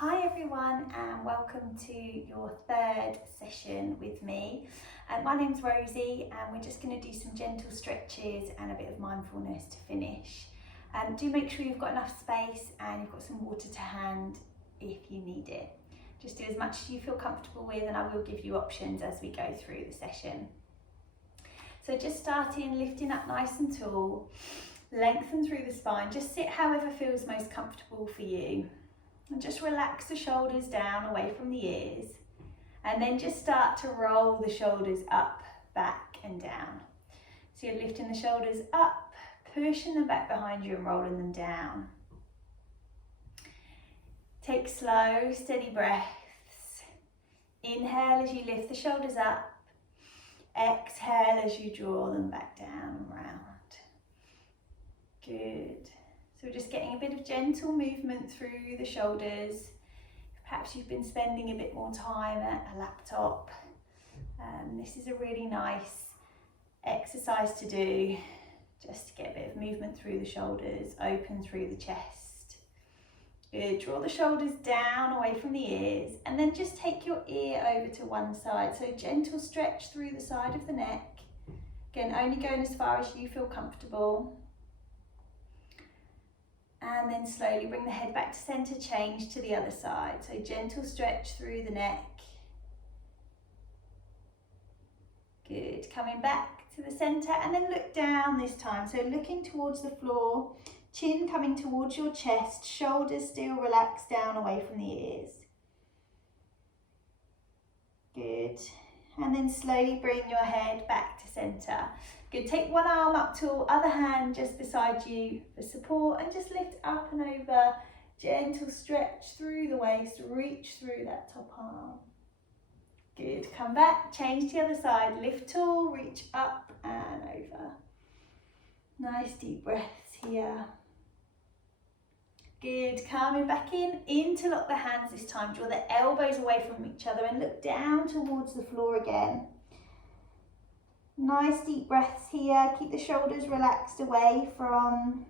Hi everyone and welcome to your third session with me. My name's Rosie and we're just going to do some gentle stretches and a bit of mindfulness to finish. Do make sure you've got enough space and you've got some water to hand if you need it. Just do as much as you feel comfortable with, and I will give you options as we go through the session. So just starting, lifting up nice and tall, lengthen through the spine, just sit however feels most comfortable for you. And just relax the shoulders down away from the ears, and then just start to roll the shoulders up, back and down. So you're lifting the shoulders up, pushing them back behind you and rolling them down. Take slow, steady breaths. Inhale as you lift the shoulders up. Exhale as you draw them back down and round. Good. So we're just getting a bit of gentle movement through the shoulders. Perhaps you've been spending a bit more time at a laptop. This is a really nice exercise to do, just to get a bit of movement through the shoulders, open through the chest. Good. Draw the shoulders down away from the ears, and then just take your ear over to one side. So gentle stretch through the side of the neck. Again, only going as far as you feel comfortable. And then slowly bring the head back to centre, change to the other side. So gentle stretch through the neck. Good, coming back to the centre and then look down this time. So looking towards the floor, chin coming towards your chest, shoulders still relaxed down away from the ears. Good, and then slowly bring your head back to centre. Good, take one arm up tall, other hand just beside you for support, and just lift up and over. Gentle stretch through the waist, reach through that top arm. Good, come back, change to the other side, lift tall, reach up and over. Nice deep breaths here. Good, coming back in, interlock the hands this time, draw the elbows away from each other and look down towards the floor again. Nice deep breaths here, keep the shoulders relaxed away from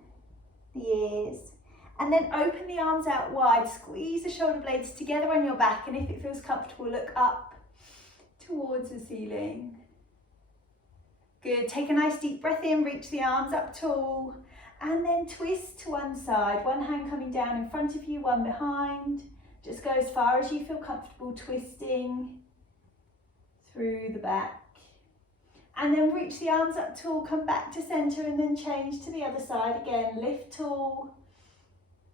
the ears. And then open the arms out wide, squeeze the shoulder blades together on your back, and if it feels comfortable, look up towards the ceiling. Good, take a nice deep breath in, reach the arms up tall, and then twist to one side. One hand coming down in front of you, one behind. Just go as far as you feel comfortable, twisting through the back. And then reach the arms up tall, come back to centre and then change to the other side again. Lift tall,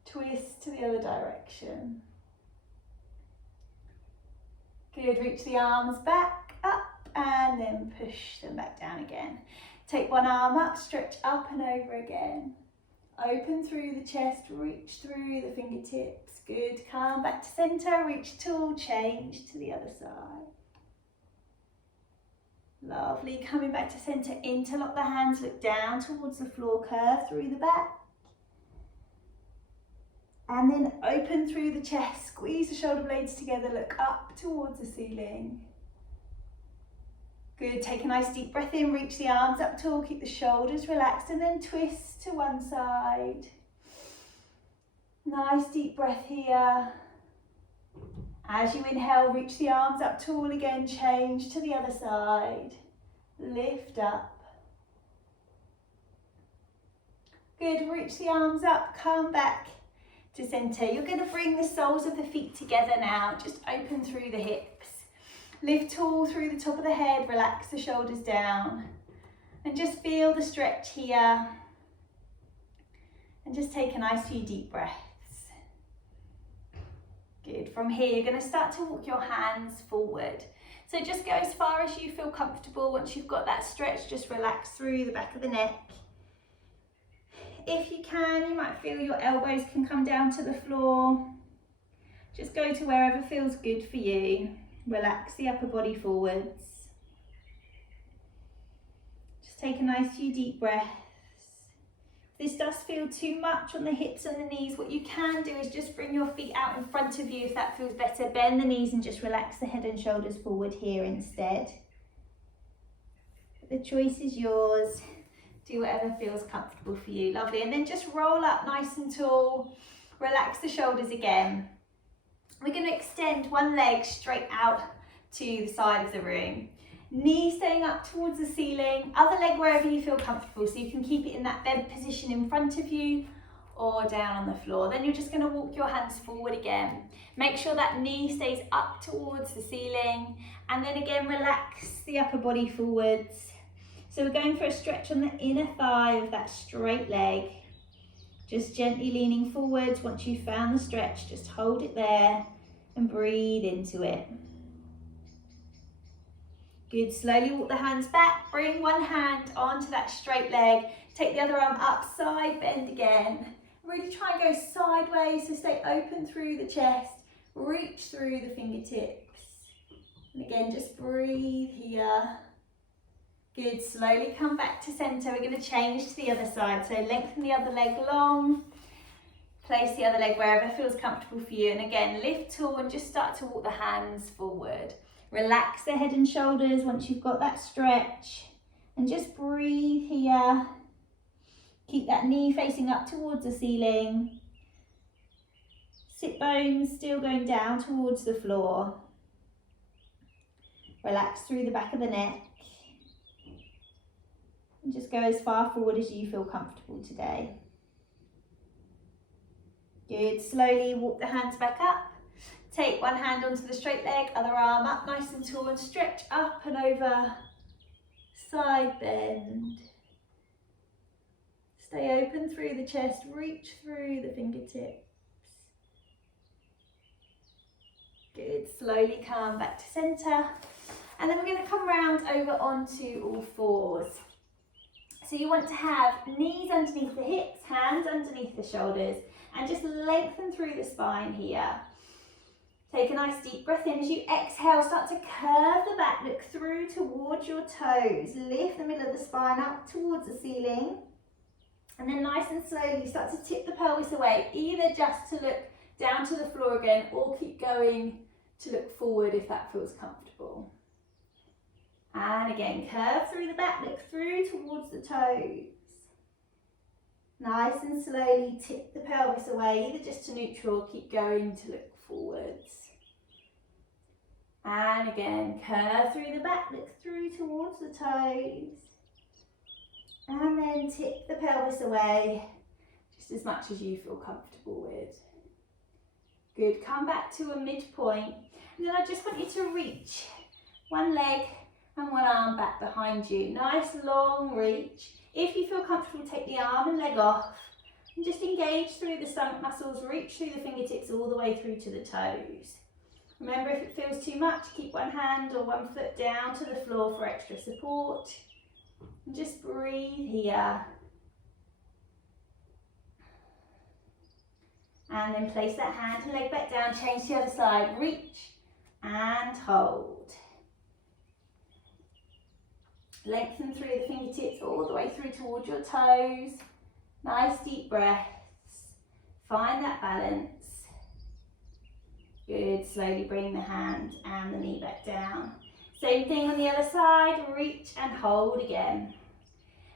twist to the other direction. Good, reach the arms back, up and then push them back down again. Take one arm up, stretch up and over again. Open through the chest, reach through the fingertips. Good, come back to centre, reach tall, change to the other side. Lovely, coming back to centre, interlock the hands, look down towards the floor, curve through the back. And then open through the chest, squeeze the shoulder blades together, look up towards the ceiling. Good, take a nice deep breath in, reach the arms up tall, keep the shoulders relaxed and then twist to one side. Nice deep breath here. As you inhale, reach the arms up tall again, change to the other side. Lift up. Good, reach the arms up, come back to centre. You're going to bring the soles of the feet together now, just open through the hips. Lift tall through the top of the head, relax the shoulders down. And just feel the stretch here. And just take a nice few deep breaths. Good. From here, you're going to start to walk your hands forward. So just go as far as you feel comfortable. Once you've got that stretch, just relax through the back of the neck. If you can, you might feel your elbows can come down to the floor. Just go to wherever feels good for you. Relax the upper body forwards. Just take a nice few deep breaths. If this does feel too much on the hips and the knees, what you can do is just bring your feet out in front of you if that feels better. Bend the knees and just relax the head and shoulders forward here instead. The choice is yours. Do whatever feels comfortable for you. Lovely. And then just roll up nice and tall. Relax the shoulders again. We're going to extend one leg straight out to the side of the room. Knee staying up towards the ceiling, other leg wherever you feel comfortable, so you can keep it in that bent position in front of you or down on the floor. Then you're just going to walk your hands forward again. Make sure that knee stays up towards the ceiling, and then again relax the upper body forwards. So we're going for a stretch on the inner thigh of that straight leg. Just gently leaning forwards. Once you've found the stretch, just hold it there and breathe into it. Good, slowly walk the hands back, bring one hand onto that straight leg, take the other arm up, side bend again. Really try and go sideways, so stay open through the chest, reach through the fingertips. And again, just breathe here. Good, slowly come back to centre. We're going to change to the other side, so lengthen the other leg long, place the other leg wherever feels comfortable for you, and again, lift tall and just start to walk the hands forward. Relax the head and shoulders once you've got that stretch, and just breathe here. Keep that knee facing up towards the ceiling. Sit bones still going down towards the floor. Relax through the back of the neck. And just go as far forward as you feel comfortable today. Good, slowly walk the hands back up. Take one hand onto the straight leg, other arm up nice and tall, and stretch up and over, side bend. Stay open through the chest, reach through the fingertips. Good, slowly come back to centre. And then we're going to come round over onto all fours. So you want to have knees underneath the hips, hands underneath the shoulders, and just lengthen through the spine here. Take a nice deep breath in. As you exhale, start to curve the back, look through towards your toes. Lift the middle of the spine up towards the ceiling. And then nice and slowly start to tip the pelvis away, either just to look down to the floor again, or keep going to look forward if that feels comfortable. And again, curve through the back, look through towards the toes. Nice and slowly tip the pelvis away, either just to neutral, or keep going to look forwards. And again, curve through the back, look through towards the toes. And then tip the pelvis away, just as much as you feel comfortable with. Good, come back to a midpoint. And then I just want you to reach one leg and one arm back behind you. Nice long reach. If you feel comfortable, take the arm and leg off. And just engage through the stomach muscles, reach through the fingertips all the way through to the toes. Remember, if it feels too much, keep one hand or one foot down to the floor for extra support. And just breathe here. And then place that hand and leg back down, change to the other side, reach and hold. Lengthen through the fingertips all the way through towards your toes. Nice deep breaths. Find that balance. Good, slowly bring the hand and the knee back down. Same thing on the other side, reach and hold again.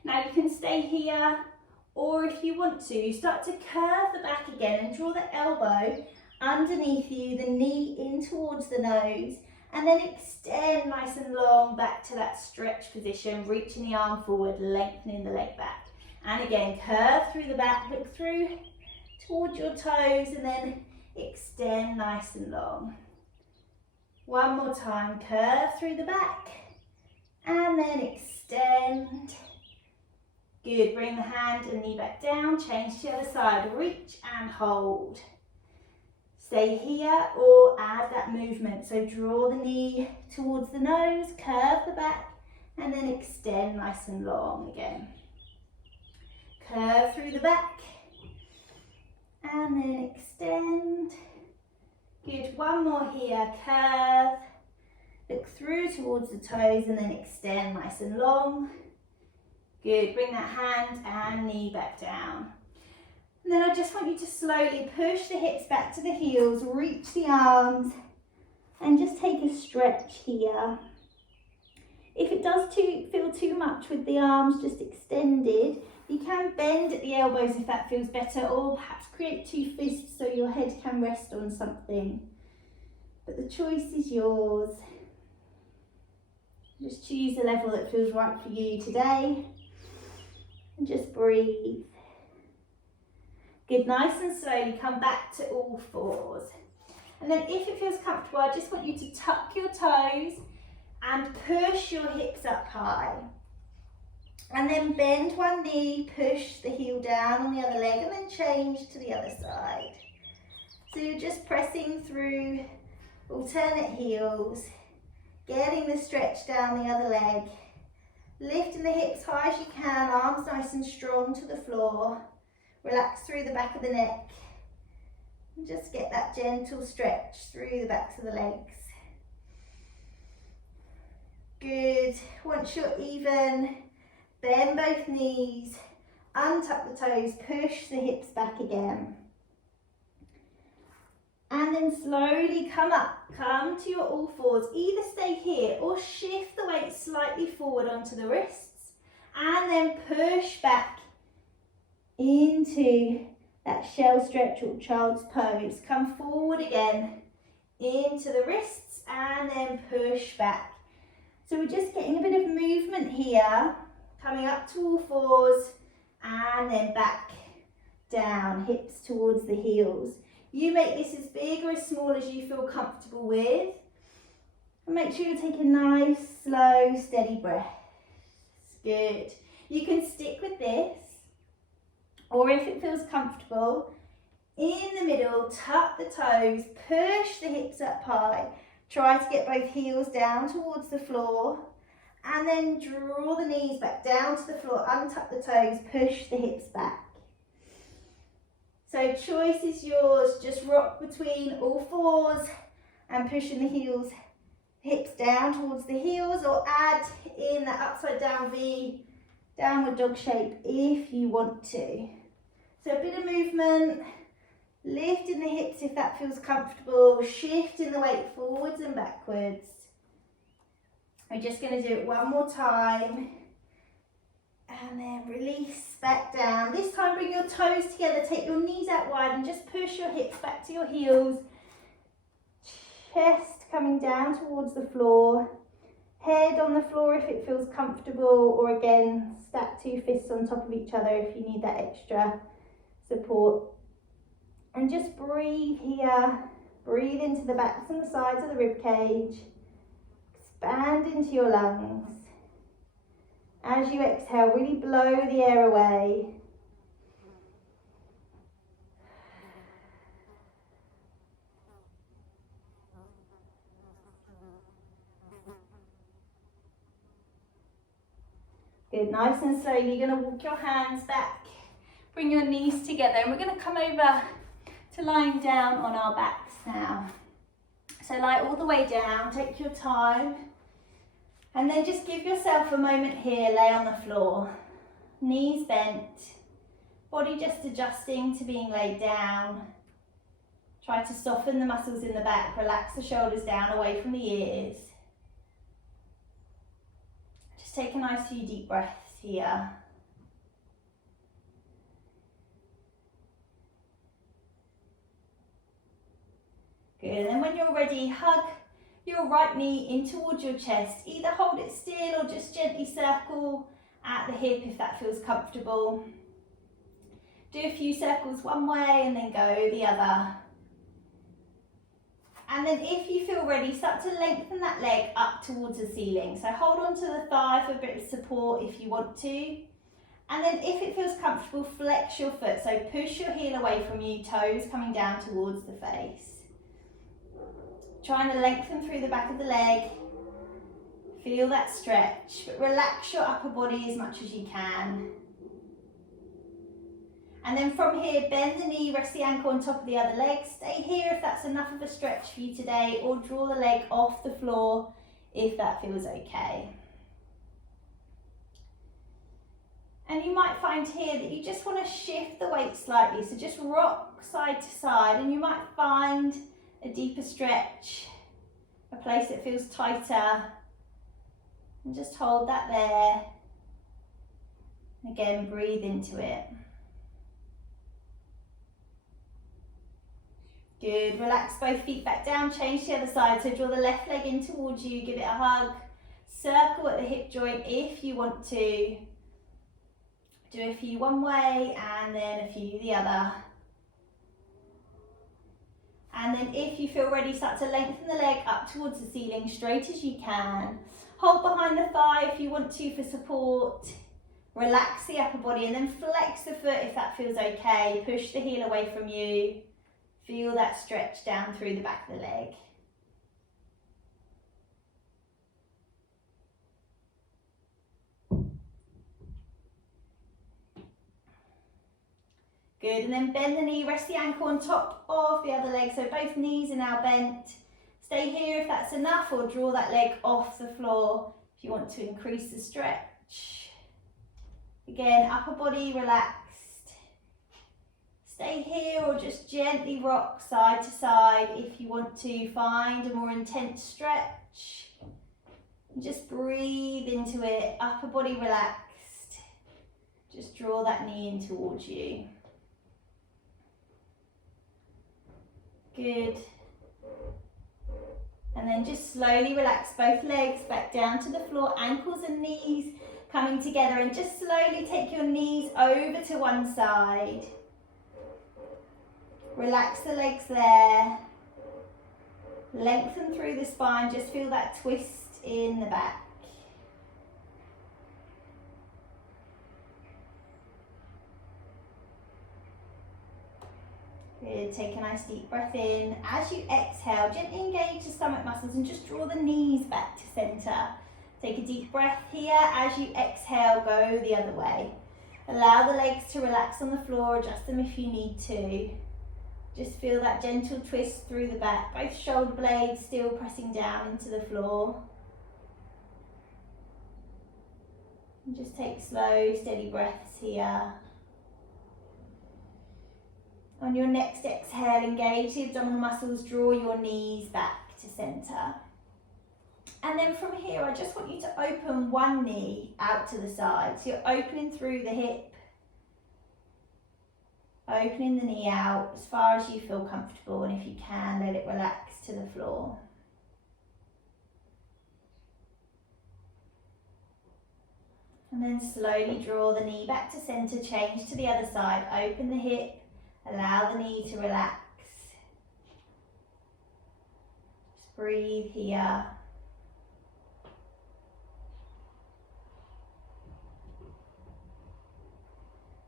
Now you can stay here, or if you want to, start to curve the back again and draw the elbow underneath you, the knee in towards the nose, and then extend nice and long back to that stretch position, reaching the arm forward, lengthening the leg back. And again, curve through the back, look through towards your toes, and then extend nice and long. One more time, curve through the back, and then extend. Good, bring the hand and knee back down, change to the other side, reach and hold. Stay here or add that movement. So draw the knee towards the nose, curve the back, and then extend nice and long again. Curve through the back, and then extend. Good, one more here, curve, look through towards the toes, and then extend nice and long. Good, bring that hand and knee back down. And then I just want you to slowly push the hips back to the heels, reach the arms, and just take a stretch here. If it does feel too much with the arms just extended, you can bend at the elbows if that feels better, or perhaps create two fists so your head can rest on something. but the choice is yours. Just choose a level that feels right for you today and just breathe. Good, nice and slowly come back to all fours. And then if it feels comfortable, I just want you to tuck your toes and push your hips up high. And then bend one knee, push the heel down on the other leg, and then change to the other side. So you're just pressing through alternate heels, getting the stretch down the other leg, lifting the hips high as you can, arms nice and strong to the floor. Relax through the back of the neck. And just get that gentle stretch through the backs of the legs. Good. Once you're even, bend both knees, untuck the toes, push the hips back again. And then slowly come up, come to your all fours. Either stay here or shift the weight slightly forward onto the wrists and then push back into that shell stretch or child's pose. Come forward again into the wrists and then push back. So we're just getting a bit of movement here, coming up to all fours and then back down, hips towards the heels. You make this as big or as small as you feel comfortable with. And make sure you take a nice, slow, steady breath. Good. You can stick with this, or if it feels comfortable, in the middle, tuck the toes, push the hips up high. Try to get both heels down towards the floor, and then draw the knees back down to the floor, untuck the toes, push the hips back. So choice is yours, just rock between all fours and pushing the hips down towards the heels, or add in that upside down V, downward dog shape if you want to. So a bit of movement, lifting the hips if that feels comfortable, shifting the weight forwards and backwards. We're just going to do it one more time. And then release back down. This time bring your toes together, take your knees out wide and just push your hips back to your heels. Chest coming down towards the floor. Head on the floor if it feels comfortable, or again, stack two fists on top of each other if you need that extra support. And just breathe here. Breathe into the backs and the sides of the rib cage. Expand into your lungs. As you exhale, really blow the air away. Good, nice and slowly, you're going to walk your hands back, bring your knees together, and we're going to come over to lying down on our backs now. So lie all the way down, take your time. And then just give yourself a moment here, lay on the floor, knees bent, body just adjusting to being laid down. Try to soften the muscles in the back, relax the shoulders down away from the ears. Just take a nice few deep breaths here. Good, and then when you're ready, hug your right knee in towards your chest. Either hold it still or just gently circle at the hip if that feels comfortable. Do a few circles one way and then go the other. And then if you feel ready, start to lengthen that leg up towards the ceiling. So hold on to the thigh for a bit of support if you want to. And then if it feels comfortable, flex your foot. So push your heel away from you, toes coming down towards the face. Trying to lengthen through the back of the leg. Feel that stretch, but relax your upper body as much as you can. And then from here, bend the knee, rest the ankle on top of the other leg. Stay here if that's enough of a stretch for you today, or draw the leg off the floor if that feels okay. And you might find here that you just want to shift the weight slightly. So just rock side to side, and you might find a deeper stretch, a place that feels tighter, and just hold that there. And again, breathe into it. Good, relax both feet back down, change to the other side. So draw the left leg in towards you, give it a hug. Circle at the hip joint if you want to. Do a few one way and then a few the other. And then if you feel ready, start to lengthen the leg up towards the ceiling, straight as you can. Hold behind the thigh if you want to for support. Relax the upper body and then flex the foot if that feels okay. Push the heel away from you. Feel that stretch down through the back of the leg. Good, and then bend the knee, rest the ankle on top of the other leg, so both knees are now bent. Stay here if that's enough, or draw that leg off the floor if you want to increase the stretch. Again, upper body relaxed. Stay here or just gently rock side to side if you want to find a more intense stretch. And just breathe into it, upper body relaxed. Just draw that knee in towards you. Good. And then just slowly relax both legs back down to the floor, ankles and knees coming together, and just slowly take your knees over to one side. Relax the legs there. Lengthen through the spine, just feel that twist in the back. Good, take a nice deep breath in. As you exhale, gently engage the stomach muscles and just draw the knees back to center. Take a deep breath here. As you exhale, go the other way. Allow the legs to relax on the floor, adjust them if you need to. Just feel that gentle twist through the back, both shoulder blades still pressing down into the floor. And just take slow, steady breaths here. On your next exhale, engage the abdominal muscles, draw your knees back to center. And then from here, I just want you to open one knee out to the side. So you're opening through the hip, opening the knee out as far as you feel comfortable, and if you can, let it relax to the floor. And then slowly draw the knee back to center, change to the other side, open the hip, allow the knee to relax. Just breathe here.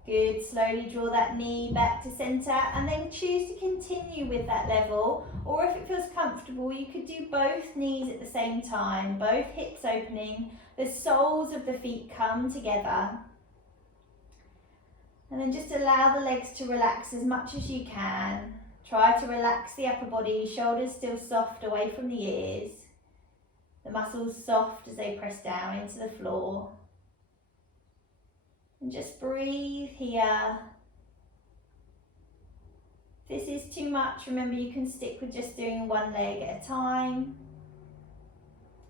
Good, slowly draw that knee back to center and then choose to continue with that level, or if it feels comfortable, you could do both knees at the same time, both hips opening, the soles of the feet come together. And then just allow the legs to relax as much as you can. Try to relax the upper body, shoulders still soft away from the ears. The muscles soft as they press down into the floor. And just breathe here. If this is too much, remember you can stick with just doing one leg at a time.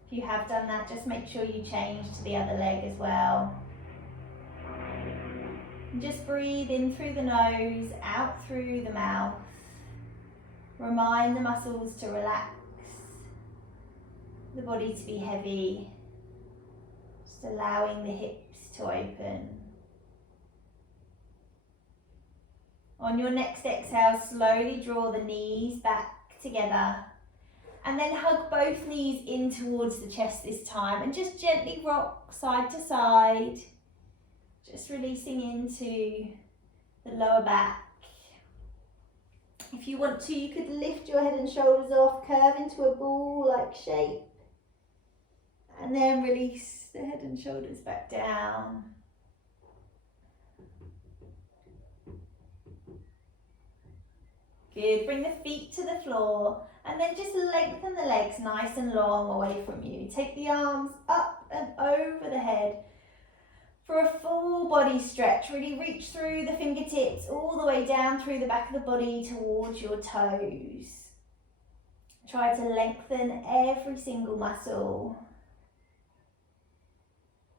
If you have done that, just make sure you change to the other leg as well. And just breathe in through the nose, out through the mouth. Remind the muscles to relax, the body to be heavy, just allowing the hips to open. On your next exhale, slowly draw the knees back together and then hug both knees in towards the chest this time and just gently rock side to side. Just releasing into the lower back. If you want to, you could lift your head and shoulders off, curve into a ball-like shape, and then release the head and shoulders back down. Good, bring the feet to the floor, and then just lengthen the legs nice and long away from you. Take the arms up and over the head. For a full body stretch, really reach through the fingertips all the way down through the back of the body towards your toes. Try to lengthen every single muscle.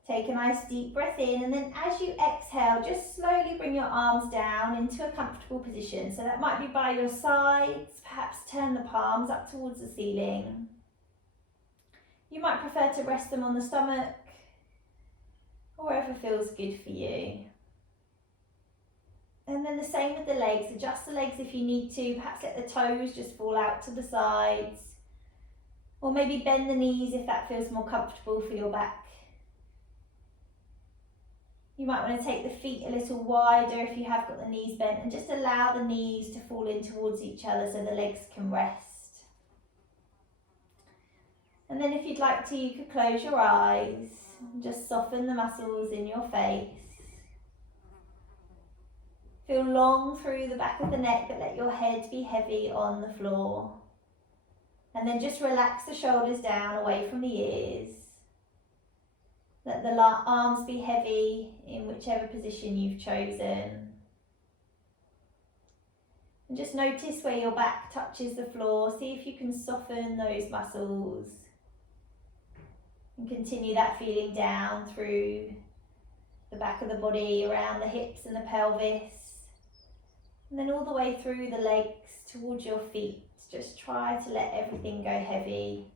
Take a nice deep breath in, and then as you exhale, just slowly bring your arms down into a comfortable position. So that might be by your sides, perhaps turn the palms up towards the ceiling. You might prefer to rest them on the stomach, or wherever feels good for you. And then the same with the legs. Adjust the legs if you need to. Perhaps let the toes just fall out to the sides. Or maybe bend the knees if that feels more comfortable for your back. You might want to take the feet a little wider if you have got the knees bent, and just allow the knees to fall in towards each other so the legs can rest. And then if you'd like to, you could close your eyes and just soften the muscles in your face. Feel long through the back of the neck, but let your head be heavy on the floor. And then just relax the shoulders down away from the ears. Let the arms be heavy in whichever position you've chosen. And just notice where your back touches the floor. See if you can soften those muscles. And continue that feeling down through the back of the body, around the hips and the pelvis. And then all the way through the legs towards your feet. Just try to let everything go heavy.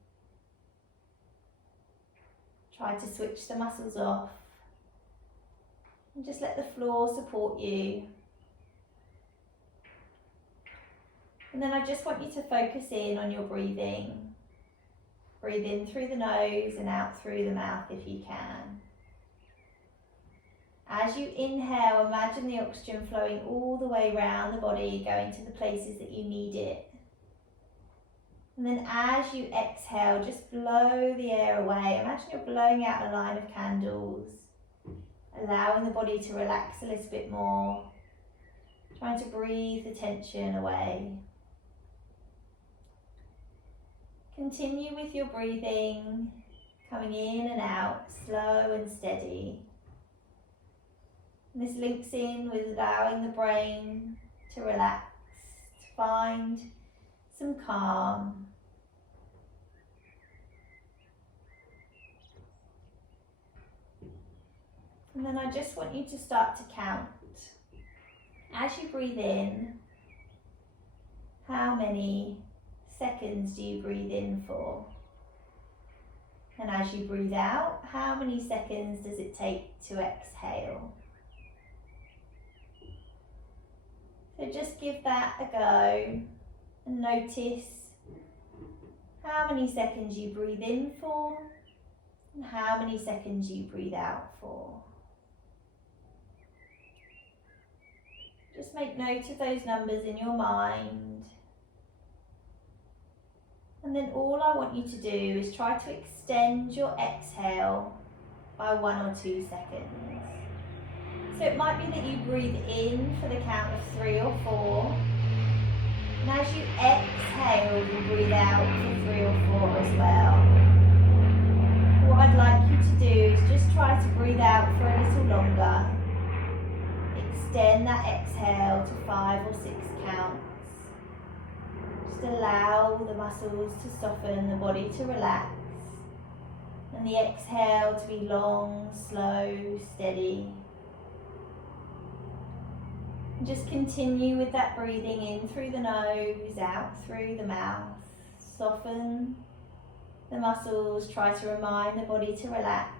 Try to switch the muscles off. And just let the floor support you. And then I just want you to focus in on your breathing. Breathe in through the nose and out through the mouth if you can. As you inhale, imagine the oxygen flowing all the way around the body, going to the places that you need it. And then as you exhale, just blow the air away. Imagine you're blowing out a line of candles, allowing the body to relax a little bit more, trying to breathe the tension away. Continue with your breathing, coming in and out, slow and steady. And this links in with allowing the brain to relax, to find some calm. And then I just want you to start to count. As you breathe in, how many seconds do you breathe in for? And as you breathe out, how many seconds does it take to exhale? So just give that a go and notice how many seconds you breathe in for and how many seconds you breathe out for. Just make note of those numbers in your mind. And then all I want you to do is try to extend your exhale by 1 or 2 seconds. So it might be that you breathe in for the count of 3 or 4. And as you exhale, you breathe out for 3 or 4 as well. What I'd like you to do is just try to breathe out for a little longer. Extend that exhale to 5 or 6 counts. Just allow the muscles to soften, the body to relax. And the exhale to be long, slow, steady. And just continue with that breathing in through the nose, out through the mouth. Soften the muscles, try to remind the body to relax.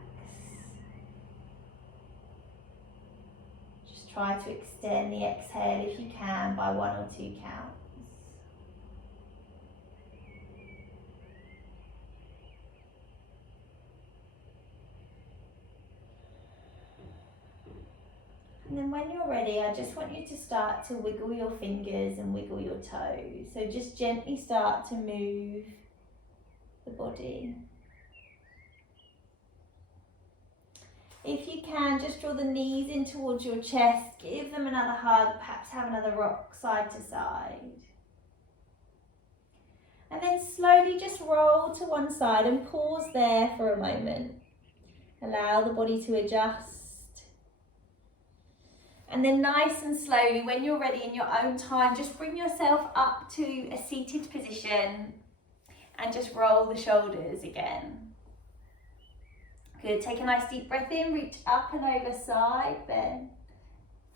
Just try to extend the exhale if you can by 1 or 2 counts. And then when you're ready, I just want you to start to wiggle your fingers and wiggle your toes. So just gently start to move the body. If you can, just draw the knees in towards your chest, give them another hug, perhaps have another rock side to side. And then slowly just roll to one side and pause there for a moment. Allow the body to adjust. And then nice and slowly, when you're ready in your own time, just bring yourself up to a seated position and just roll the shoulders again. Good, take a nice deep breath in, reach up and over, side, bend.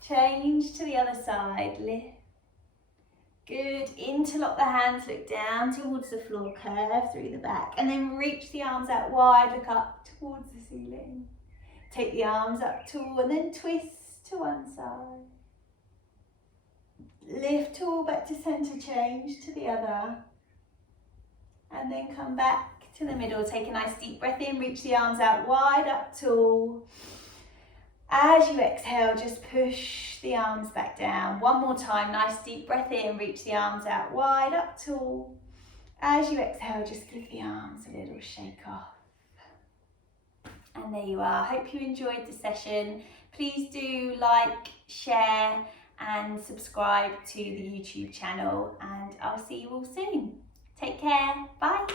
Change to the other side, lift. Good, interlock the hands, look down towards the floor, curve through the back, and then reach the arms out wide, look up towards the ceiling. Take the arms up tall and then twist to one side. Lift tall back to centre, change to the other. And then come back to the middle. Take a nice deep breath in, reach the arms out wide, up tall. As you exhale, just push the arms back down. One more time, nice deep breath in, reach the arms out wide, up tall. As you exhale, just give the arms a little shake off. And there you are. Hope you enjoyed the session. Please do like, share and subscribe to the YouTube channel, and I'll see you all soon. Take care. Bye.